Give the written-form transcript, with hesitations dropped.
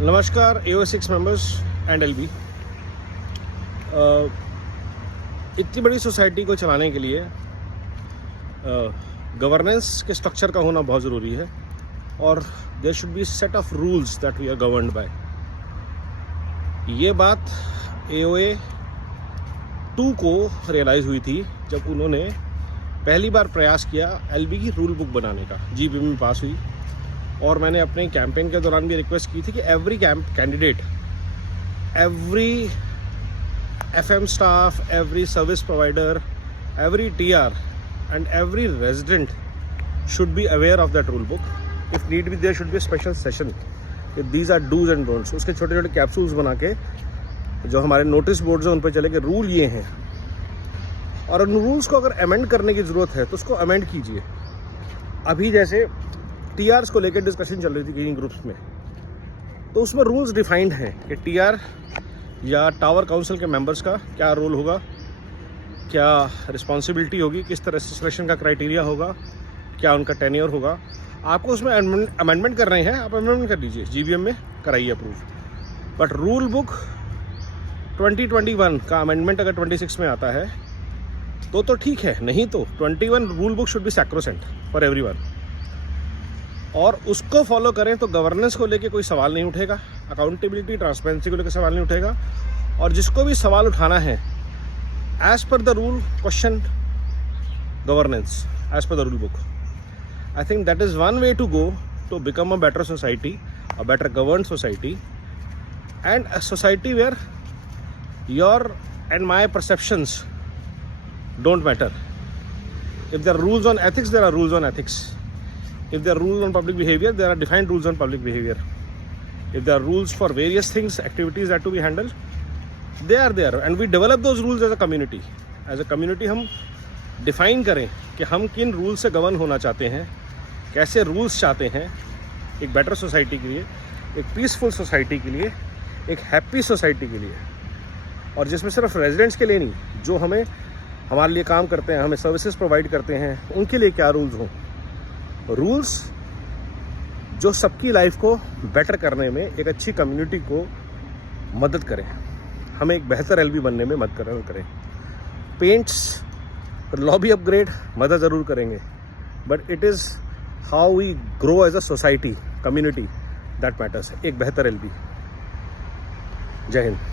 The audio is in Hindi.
नमस्कार AO6 मेंबर्स एंड LB। इतनी बड़ी सोसाइटी को चलाने के लिए गवर्नेंस के स्ट्रक्चर का होना बहुत ज़रूरी है और there should be set of rules that we are governed by. ये बात AOA 2 को रियलाइज़ हुई थी जब उन्होंने पहली बार प्रयास किया LB की रूल बुक बनाने का। GBM में पास हुई और मैंने अपने कैंपेन के दौरान भी रिक्वेस्ट की थी कि every candidate, every FM staff, every service provider, every TR and every resident should be aware of that rule book. If need be there should be a special session. These are do's and don'ts. उसके छोटे छोटे कैप्सूल्स बना के जो हमारे नोटिस बोर्ड्स हैं उन पर चले कि रूल ये हैं, और उन रूल्स को अगर अमेंड करने की ज़रूरत है तो उसको अमेंड कीजिए। अभी जैसे TRs को लेकर डिस्कशन चल रही थी कई ग्रुप्स में, तो उसमें रूल्स डिफाइंड हैं कि TR या टावर काउंसिल के मेंबर्स का क्या रोल होगा, क्या रिस्पॉन्सिबिलिटी होगी, किस तरह से सिलेक्शन का क्राइटेरिया होगा, क्या उनका टेन्योर होगा। आपको उसमें अमेंडमेंट कर रहे हैं, आप अमेंडमेंट कर लीजिए, GBM में कराइए अप्रूव। बट रूल बुक 2021 का अमेंडमेंट अगर 26 में आता है तो ठीक है, नहीं तो 21 rule book should be sacrosanct for everyone. और उसको फॉलो करें तो गवर्नेंस को लेके कोई सवाल नहीं उठेगा, अकाउंटेबिलिटी ट्रांसपेरेंसी को लेकर सवाल नहीं उठेगा। और जिसको भी सवाल उठाना है as per the rule question governance as per the rule book. I think that is one way to go to become a better society, a better governed society, and a society where your and my perceptions don't matter. If there are rules on ethics, there are rules on ethics. If there are rules on public behavior, there are defined rules on public behavior. If there are rules for various things, activities that to be handled, they are there, and we develop those rules as a community. As a community हम define करें कि हम किन rules से govern होना चाहते हैं, कैसे rules चाहते हैं एक better society के लिए, एक peaceful society के लिए, एक happy society के लिए, और जिसमें सिर्फ residents के लिए नहीं, जो हमारे लिए काम करते हैं, हमें सर्विसेज प्रोवाइड करते हैं, उनके लिए क्या रूल्स हों। रूल्स जो सबकी लाइफ को बेटर करने में, एक अच्छी कम्युनिटी को मदद करें, हमें एक बेहतर LB बनने में मदद करें। पेंट्स लॉबी अपग्रेड मदद ज़रूर करेंगे, but it is how we grow as a society, community, that matters. एक बेहतर LB। जय हिंद।